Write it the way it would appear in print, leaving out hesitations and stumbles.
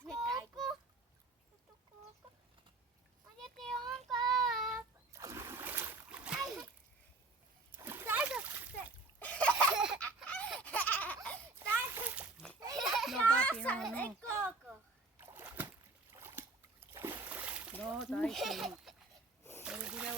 zazwyczaj. Gdzie ty jąka? Daj to. Daj to. No papi, no. Koko. No, daj się. No,